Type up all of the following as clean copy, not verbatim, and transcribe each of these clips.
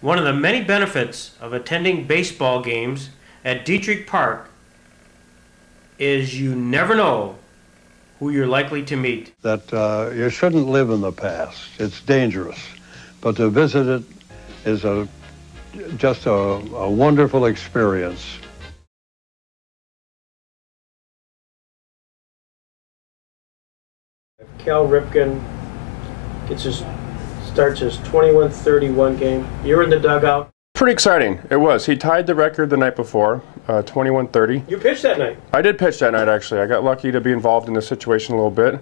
One of the many benefits of attending baseball games at Diethrick Park is you never know who you're likely to meet. That you shouldn't live in the past. It's dangerous. But to visit it is just a wonderful experience. Cal Ripken starts his 21-31 game. You're in the dugout. Pretty exciting. It was. He tied the record the night before, 21-30. You pitched that night. I did pitch that night, actually. I got lucky to be involved in the situation a little bit.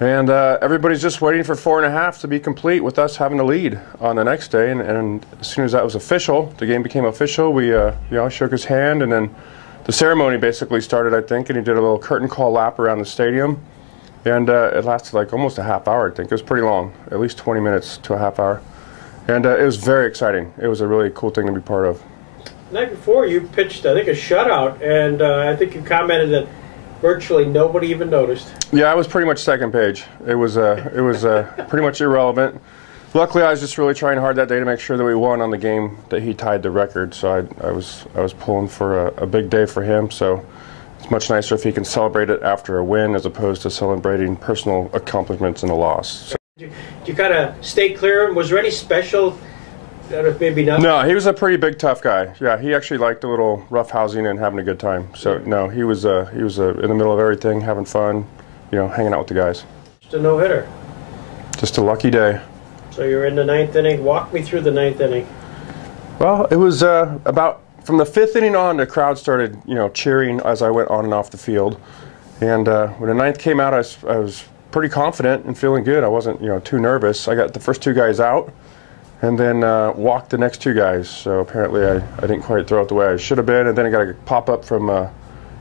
And everybody's just waiting for 4.5 to be complete with us having a lead on the next day. And as soon as that was official, the game became official, we shook his hand, and then the ceremony basically started, I think, and he did a little curtain call lap around the stadium. And it lasted like almost a half hour, I think. It was pretty long, at least 20 minutes to a half hour. And it was very exciting. It was a really cool thing to be part of. The night before, you pitched, I think, a shutout, and I think you commented that virtually nobody even noticed. Yeah, I was pretty much second page. It was pretty much irrelevant. Luckily, I was just really trying hard that day to make sure that we won on the game that he tied the record. So I was pulling for a big day for him. So it's much nicer if he can celebrate it after a win as opposed to celebrating personal accomplishments in a loss. So. Did you kind of stay clear? Was there any special? Maybe not. No, he was a pretty big, tough guy. Yeah, he actually liked a little rough housing and having a good time. So no, he was in the middle of everything, having fun, hanging out with the guys. Just a no-hitter. Just a lucky day. So you're in the 9th inning. Walk me through the 9th inning. Well, it was about from the 5th inning on, the crowd started, cheering as I went on and off the field. And when the 9th came out, I was pretty confident and feeling good. I wasn't, too nervous. I got the first 2 guys out, and then walked the next 2 guys. So apparently I didn't quite throw it the way I should have been. And then I got a pop-up from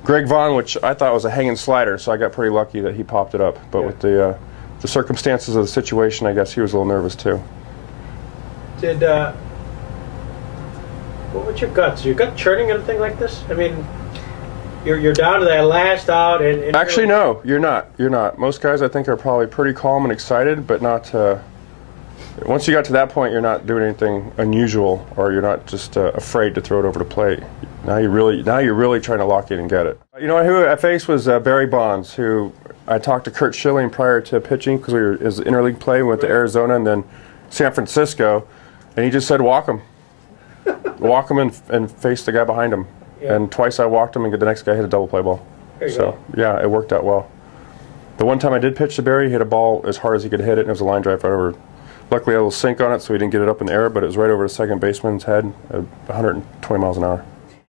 Greg Vaughn, which I thought was a hanging slider, so I got pretty lucky that he popped it up. But with the circumstances of the situation, I guess he was a little nervous too. What was your gut? Is your gut churning anything like this? I mean, you're down to that last out. And actually, no, you're not. You're not. Most guys, I think, are probably pretty calm and excited, but not. Once you got to that point, you're not doing anything unusual, or you're not just afraid to throw it over the plate. Now you're really trying to lock in and get it. Who I faced was Barry Bonds, who I talked to Curt Schilling prior to pitching because we were his interleague play. We went to Arizona and then San Francisco, and he just said walk him, walk him and face the guy behind him. Yeah. And twice I walked him and the next guy hit a double play ball. So yeah, it worked out well. The one time I did pitch to Barry, he hit a ball as hard as he could hit it, and it was a line drive right over. Luckily, I had a little sink on it, so he didn't get it up in the air, but it was right over the second baseman's head at 120 miles an hour.